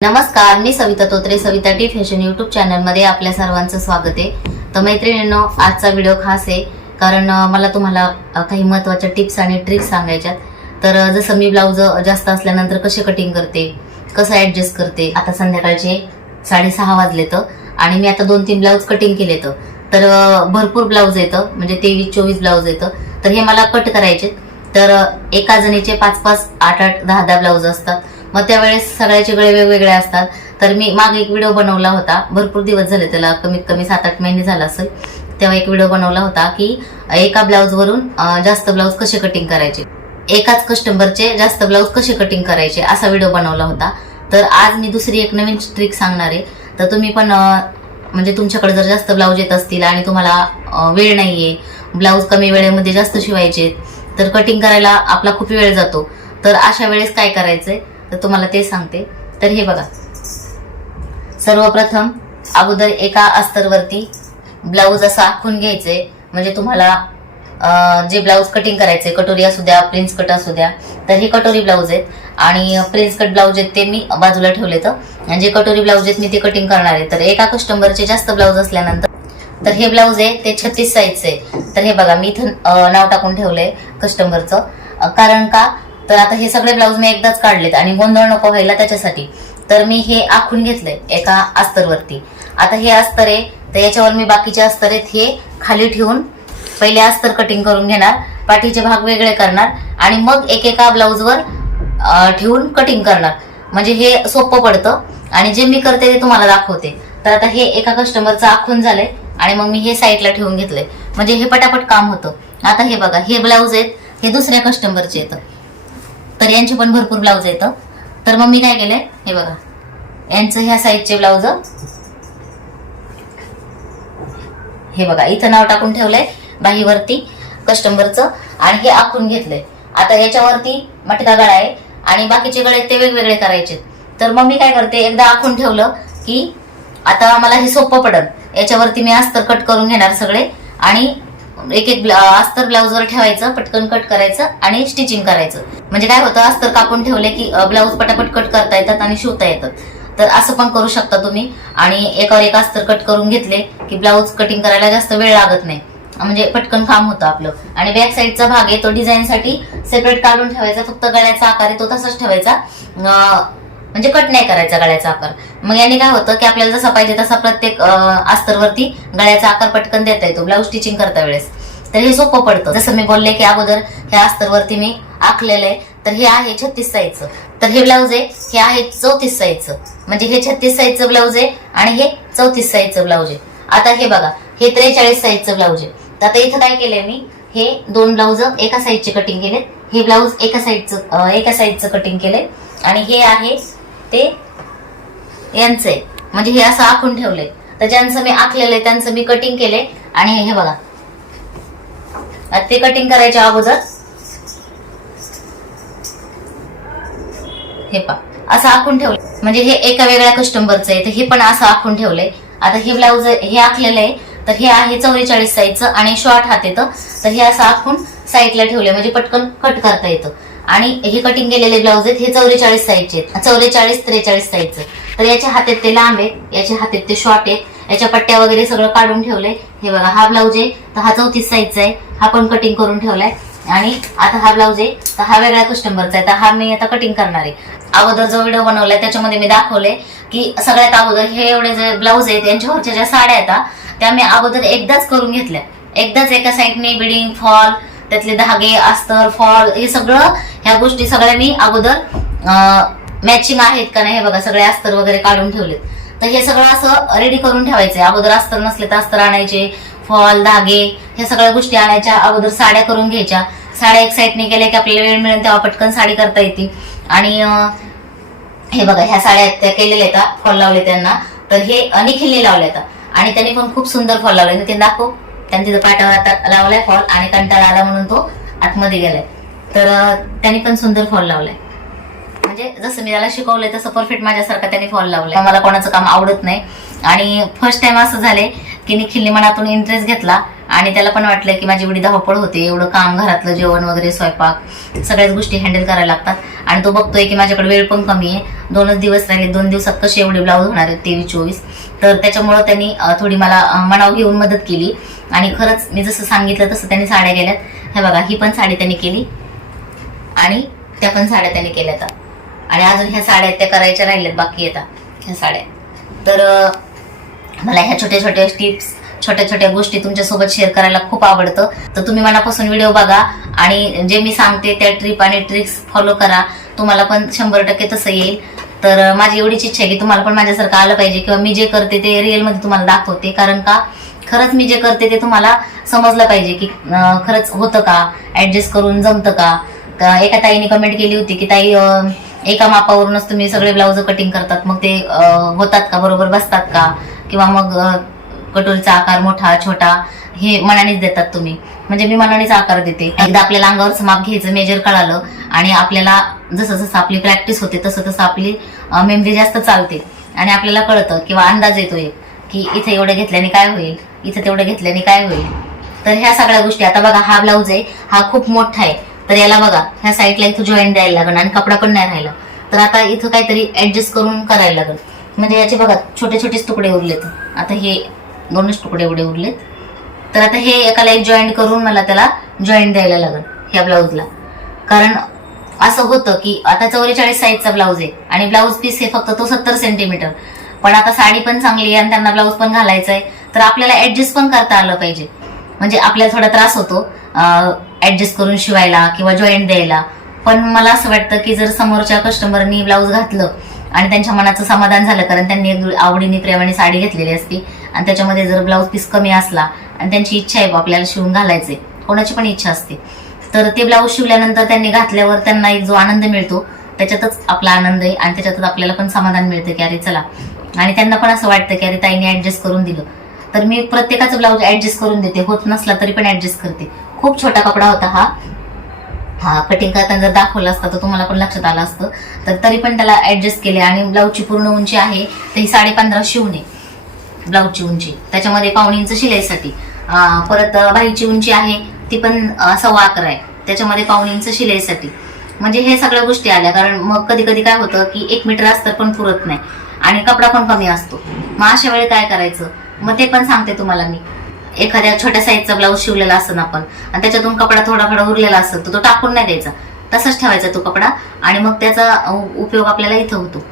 नमस्कार मी Savita Totre Savita T fashion YouTube चॅनलमध्ये आपल्या सर्वांचं स्वागत आहे. तर मैत्रिणींनो आजचा व्हिडिओ खास आहे कारण मला तुम्हाला काही महत्त्वाच्या टिप्स आणि ट्रिक्स सांगायच्यात. तर जसं मी ब्लाऊज जास्त असल्यानंतर कसे कटिंग करते कसं ॲडजस्ट करते आता संध्याकाळचे साडेसहा वाजले तर आणि मी आता दोन तीन ब्लाऊज कटिंग केले तर भरपूर ब्लाऊज येतं म्हणजे तेवीस चोवीस ब्लाऊज येतं तर हे मला कट करायचे तर एका जणीचे पाच पाच आठ आठ दहा दहा ब्लाऊज असतात. मग त्यावेळेस सगळ्याचे गळे वेगवेगळे असतात. तर मी मागे एक व्हिडिओ बनवला होता. भरपूर दिवस झाले त्याला कमीत कमी सात आठ महिने झाला असेल. तेव्हा एक व्हिडिओ बनवला होता की एका ब्लाऊजवरून जास्त ब्लाऊज कसे कटिंग करायचे? एकाच कस्टमरचे जास्त ब्लाऊज कसे कटिंग करायचे? असा व्हिडिओ बनवला होता. तर आज मी दुसरी एक नवीन ट्रिक सांगणार आहे. तर तुम्ही पण म्हणजे तुमच्याकडे जर जास्त ब्लाऊज येत असतील आणि तुम्हाला वेळ नाही आहे ब्लाऊज कमी वेळेमध्ये जास्त शिवायचे तर कटिंग करायला आपला खूप वेळ जातो. तर अशा वेळेस काय करायचंय? तर तुम्हाला ते सांगते. तर हे बघा. सर्वप्रथम अगोदर एका अस्तरवरती ब्लाऊज असा आखून घ्यायचे. म्हणजे तुम्हाला जे ब्लाऊज कटिंग करायचे कटोरी असू द्या प्रिन्स कट असू द्या तर हे कटोरी ब्लाऊज आहेत. आणि प्रिन्स कट ब्लाऊज आहेत ते मी बाजूला ठेवले तर जे कटोरी ब्लाऊज आहेत मी ते कटिंग करणार आहे. तर एका कस्टमरचे जास्त ब्लाऊज असल्यानंतर तर हे ब्लाऊज आहे ते छत्तीस साईजचे तर हे बघा मी इथं नाव टाकून ठेवलंय कस्टमरचं कारण का? तर आता हे सगळे ब्लाऊज मी एकदाच काढलेत आणि गोंधळ नको व्हायला त्याच्यासाठी. तर मी हे आखून घेतलंय एका अस्तरवरती. आता हे अस्तर आहे तर याच्यावर मी बाकीचे अस्तर आहेत हे खाली ठेवून पहिले अस्तर कटिंग करून घेणार पाठीचे भाग वेगळे करणार आणि मग एकेका ब्लाऊजवर ठेवून कटिंग करणार. म्हणजे हे सोपं पडतं आणि जे मी करते ते तुम्हाला दाखवते. तर आता हे एका कस्टमरचं आखून झालंय आणि मग मी हे साईडला ठेवून घेतलंय. म्हणजे हे पटापट काम होतं. आता हे बघा हे ब्लाऊज आहेत हे दुसऱ्या कस्टमरचे येतं. तर यांचे पण भरपूर ब्लाऊज येतं तर मग मी काय केले हे बघा. यांचं ह्या साईजचे ब्लाऊज हे बघा इथं नाव टाकून ठेवलंय बाहीवरती कस्टमरचं आणि हे आखून घेतलंय. आता याच्यावरती मटका गळा आहे आणि बाकीचे गळे ते वेगवेगळे करायचे तर मग मी काय करते एकदा आखून ठेवलं की आता मला हे सोपं पडत याच्यावरती मी अस्तर कट करून घेणार सगळे आणि एक एक ब्ला- अस्तर ब्लाऊजवर ठेवायचं पटकन कट करायचं आणि स्टिचिंग करायचं. म्हणजे काय होतं अस्तर कापून ठेवले की ब्लाऊज पटापट कट करता येतात आणि शिवता येतात. तर असं पण करू शकता तुम्ही. आणि एकावर एक अस्तर कट करून घेतले की ब्लाऊज कटिंग करायला जास्त वेळ लागत नाही. म्हणजे पटकन काम होतं आपलं. आणि बॅक साईडचा भाग आहे तो डिझाईनसाठी सेपरेट काढून ठेवायचा. फक्त गळ्याचा आकार आहे तो तसाच ठेवायचा. म्हणजे कट नाही करायचा गळ्याचा आकार. मग याने काय होतं की आपल्याला जसा पाहिजे तसा प्रत्येक अस्तरवरती गळ्याचा आकार पटकन देता येतो. ब्लाऊज स्टिचिंग करता वेळेस. तर हे सोपं पडतं. जसं मी बोलले की अगोदर ह्या अस्तरवरती मी आखलेलं आहे तर हे आहे छत्तीस साईजचं तर हे ब्लाऊज आहे हे आहे चौतीस साईजचं म्हणजे हे छत्तीस साईजचं ब्लाऊज आहे आणि हे चौतीस साईजचं ब्लाऊज आहे. आता हे बघा हे त्रेचाळीस साईजचं ब्लाऊज आहे. तर आता इथं काय केलंय मी हे दोन ब्लाऊज एका साईजचे कटिंग केले हे ब्लाऊज एका साईजचं एका साईजचं कटिंग केलंय. आणि हे आहे ते यांचं आहे. म्हणजे हे असं आखून ठेवलंय. तर ज्यांचं मी आखलेलं आहे त्यांचं मी कटिंग केलंय. आणि हे बघा ते कटिंग करायच्या अगोदर. हे पा असं आखून ठेवलं. म्हणजे हे एका वेगळ्या कस्टमरचं आहे. तर हे पण असं आखून ठेवलंय. आता हे ब्लाऊज हे आखलेलं आहे. तर हे आहे चौवेचाळीस साईजचं आणि शॉर्ट हात येतं. तर हे असं आखून साईडला ठेवलंय. म्हणजे पटकन कट करता येतं. आणि हे कटिंग केलेले ब्लाऊज आहेत. हे चौवेचाळीस साईजचे आहेत. चौवेचाळीस त्रेचाळीस साईजचं तर याच्या हातात ते लांब आहेत याच्या हातात ते शॉर्ट आहेत याच्या पट्ट्या वगैरे सगळं काढून ठेवलंय. हे बघा हा ब्लाऊज आहे तर हा चौतीस साईजचा आहे. हा पण कटिंग करून ठेवलाय. आणि आता हा ब्लाऊज आहे तर हा वेगळ्या कस्टमरचा आहे. तर हा मी आता कटिंग करणार आहे. अगोदर जो व्हिडिओ बनवलाय त्याच्यामध्ये मी दाखवले की सगळ्यात अगोदर हे एवढे जे ब्लाऊज आहेत यांच्यावरच्या ज्या साड्या आहेत त्या मी अगोदर एकदाच करून घेतल्या. एकदाच एका साईडने बिडिंग फॉल त्यातले धागे अस्तर फॉल हे सगळं ह्या गोष्टी सगळ्या मी अगोदर मॅचिंग आहेत का नाही हे बघा सगळे अस्तर वगैरे काढून ठेवलेत. तर हे सगळं असं रेडी करून ठेवायचंय. अगोदर अस्तर नसले तर अस्तर आणायचे फॉल धागे ह्या सगळ्या गोष्टी आणायच्या अगोदर साड्या करून घ्यायच्या. साड्या एक साईडने केल्या की आपल्याला वेळ मिळेल तेव्हा पटकन साडी करता येते. आणि हे बघा ह्या साड्या त्या केलेल्या आहेत फॉल लावले त्यांना. तर हे निखिलने लावले आता आणि त्यांनी पण खूप सुंदर फॉल लावले. ते दाखव? त्यांनी तिथं पाटावर आता लावलाय फॉल आणि कंटाळा आला म्हणून तो आतमध्ये गेलाय. तर त्यांनी पण सुंदर फॉल लावलाय. म्हणजे जसं मी त्याला शिकवलंय तसं परफेक्ट माझ्यासारखा त्याने फॉल लावलाय. मला कोणाचं काम आवडत नाही. आणि फर्स्ट टाइम असं झालंय की निखिलने मनातून इंटरेस्ट घेतला आणि त्याला पण वाटलं की माझी एवढी धावपळ होते एवढं काम घरातलं जेवण वगैरे स्वयंपाक सगळ्याच गोष्टी हँडल करायला लागतात. आणि तो बघतोय की माझ्याकडे वेळ पण कमी आहे. दोनच दिवस राहिले दोन दिवसात कसे एवढे ब्लाऊज होणार आहेत तेवीस चोवीस. तर त्याच्यामुळं त्यांनी थोडी मला मनाव घेऊन मदत केली. आणि खरंच मी जसं सांगितलं तसं त्यांनी साड्या गेल्यात. हे बघा ही पण साडी त्यांनी केली. आणि त्या पण साड्या त्यांनी केल्या आणि अजून ह्या साड्या त्या करायच्या राहिल्यात बाकी येतात ह्या साड्या. तर मला ह्या छोट्या छोट्या टिप्स छोट्या छोट्या गोष्टी तुमच्यासोबत शेअर करायला खूप आवडतं. तर तुम्ही मनापासून व्हिडिओ बघा आणि जे मी सांगते त्या ट्रिप आणि ट्रिक्स फॉलो करा. तुम्हाला पण शंभर टक्के तसं येईल. तर माझी एवढीच इच्छा आहे की तुम्हाला पण माझ्यासारखं आलं पाहिजे किंवा मी जे करते ते रिअलमध्ये तुम्हाला दाखवते. कारण का? खरंच मी जे करते ते तुम्हाला समजलं पाहिजे की खरंच होतं का? ऍडजस्ट करून जमतं का? का एका ताईने कमेंट केली होती की ताई एका मापावरूनच तुम्ही सगळे ब्लाउज कटिंग करतात. मग ते होतात का? बरोबर बसतात का? किंवा मग अं, कटोरीचा आकार मोठा छोटा हे मनानेच देतात तुम्ही. म्हणजे मी मनानेच आकार देते. एकदा आपल्याला अंगावरचं माप घ्यायचं मेजर कळालं आणि आपल्याला जसं जसं आपली प्रॅक्टिस होते तसं तसं आपली मेमरी जास्त चालते. आणि आपल्याला कळतं किंवा अंदाज येतो एक की इथे एवढं घेतल्याने काय होईल? इथे तेवढं घेतल्याने काय होईल? तर ह्या सगळ्या गोष्टी. आता बघा हा ब्लाऊज आहे. हा खूप मोठा आहे. तर याला बघा ह्या साईडला इथं जॉईन द्यायला लागेल आणि कपडा पण नाही राहिला. तर आता इथं काहीतरी ऍडजस्ट करून करायला लागेल. म्हणजे याचे बघा छोटे छोटेच तुकडे उरलेत. आता हे दोनच तुकडे एवढे उरलेत. तर आता हे एकाला एक जॉईंट करून मला त्याला जॉईंट द्यायला लागेल ह्या ब्लाऊजला कारण असं होतं की आता चौवेचाळीस साईजचा ब्लाऊज आहे आणि ब्लाऊज पीस हे फक्त तो सत्तर सेंटीमीटर पण आता साडी पण चांगली आहे आणि त्यांना ब्लाऊज पण घालायचा आहे तर आपल्याला ऍडजस्ट पण करता आलं पाहिजे. म्हणजे आपल्याला थोडा त्रास होतो ऍडजस्ट करून शिवायला किंवा जॉईंट द्यायला. पण मला असं वाटतं की जर समोरच्या कस्टमरनी ब्लाऊज घातलं आणि त्यांच्या मनाचं समाधान झालं कारण त्यांनी आवडीने प्रेमाने साडी घेतलेली असती आणि त्याच्यामध्ये जर ब्लाऊज पीस कमी असला आणि त्यांची इच्छा आहे बा आपल्याला शिवून घालायचे कोणाची पण इच्छा असते. तर ते ब्लाऊज शिवल्यानंतर त्यांनी घातल्यावर त्यांना एक जो आनंद मिळतो त्याच्यातच आपला आनंद आहे आणि त्याच्यातच आपल्याला पण समाधान मिळतं की अरे चला. आणि त्यांना पण असं वाटतं की अरे ताईने ऍडजस्ट करून दिलं. तर मी प्रत्येकाचं ब्लाऊज ऍडजस्ट करून देते. होत नसला तरी पण ऍडजस्ट करते. खूप छोटा कपडा होता हा. हा कटिंग करताना जर दाखवला असता तर तुम्हाला पण लक्षात आलं असतं. तर तरी पण त्याला ऍडजस्ट केले आणि ब्लाऊजची पूर्ण उंची आहे तर ही साडे पंधरा शिवणे ब्लाऊजची उंची. त्याच्यामध्ये पावणे इंच शिलाईसाठी. परत बाईची उंची आहे ती पण सव्वा अकरा आहे. त्याच्यामध्ये पावणे इंच शिलाईसाठी. म्हणजे हे सगळ्या गोष्टी आल्या. कारण मग कधी कधी काय होतं की एक मीटर असतं पण पुरत नाही आणि कपडा पण कमी असतो. मग अशा वेळी काय करायचं? मग ते पण सांगते तुम्हाला मी. एखाद्या छोट्या साईजचा ब्लाऊज शिवलेला असतो आपण आणि त्याच्यातून कपडा थोडाफार उरलेला असतो तर तो टाकून नाही द्यायचा. तसाच ठेवायचा तो कपडा आणि मग त्याचा उपयोग आपल्याला इथं होतो.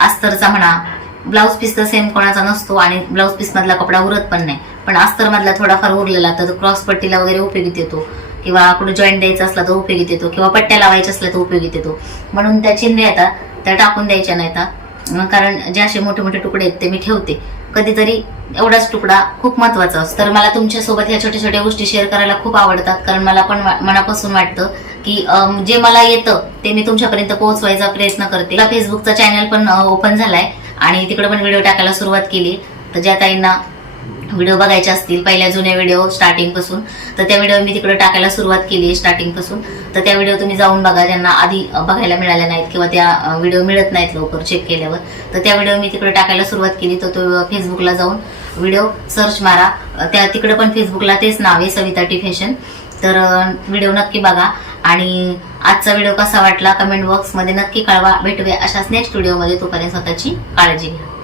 अस्तरचा म्हणा ब्लाऊज पीस तर सेम कोणाचा नसतो आणि ब्लाऊज पीस मधला कपडा उरत पण नाही. पण अस्तर मधला थोडाफार उरलेला तर क्रॉस पट्टीला वगैरे उपयोगीत येतो. किंवा कुठे जॉईंट द्यायचा असला तर उपयोगीत येतो. किंवा पट्ट्या लावायच्या असल्या तर उपयोगीत येतो. म्हणून त्या चिंध्या येतात त्या टाकून द्यायच्या नाही कारण जे असे मोठे मोठे तुकडे आहेत ते मी ठेवते. कधीतरी एवढाच तुकडा खूप महत्त्वाचा असतो. तर मला तुमच्यासोबत ह्या छोट्या छोट्या गोष्टी शेअर करायला खूप आवडतात. कारण मला पण मनापासून वाटतं की जे मला येतं ते मी तुमच्यापर्यंत पोहोचवायचा प्रयत्न करते. फेसबुकचा चॅनल पण ओपन झालाय. आणि तिकडे पण व्हिडिओ टाकायला सुरुवात केली. तर ज्या ताईंना व्हिडिओ बघायचे असतील पहिल्या जुन्या व्हिडिओ स्टार्टिंगपासून तर त्या व्हिडिओ मी तिकडे टाकायला सुरुवात केली आहे स्टार्टिंगपासून. तर त्या व्हिडिओ तुम्ही जाऊन बघा ज्यांना आधी बघायला मिळाल्या नाहीत किंवा त्या व्हिडिओ मिळत नाहीत लवकर चेक केल्यावर. तर त्या व्हिडिओ मी तिकडे टाकायला सुरुवात केली तर तो फेसबुकला जाऊन व्हिडिओ सर्च मारा. त्या तिकडे पण फेसबुकला तेच नाव आहे सविता टी फॅशन तर व्हिडिओ नक्की बघा आणि आजचा व्हिडिओ कसा वाटला कमेंट बॉक्समध्ये नक्की कळवा. भेटूया अशाच नेक्स्ट व्हिडिओमध्ये तोपर्यंत स्वतःची काळजी घ्या.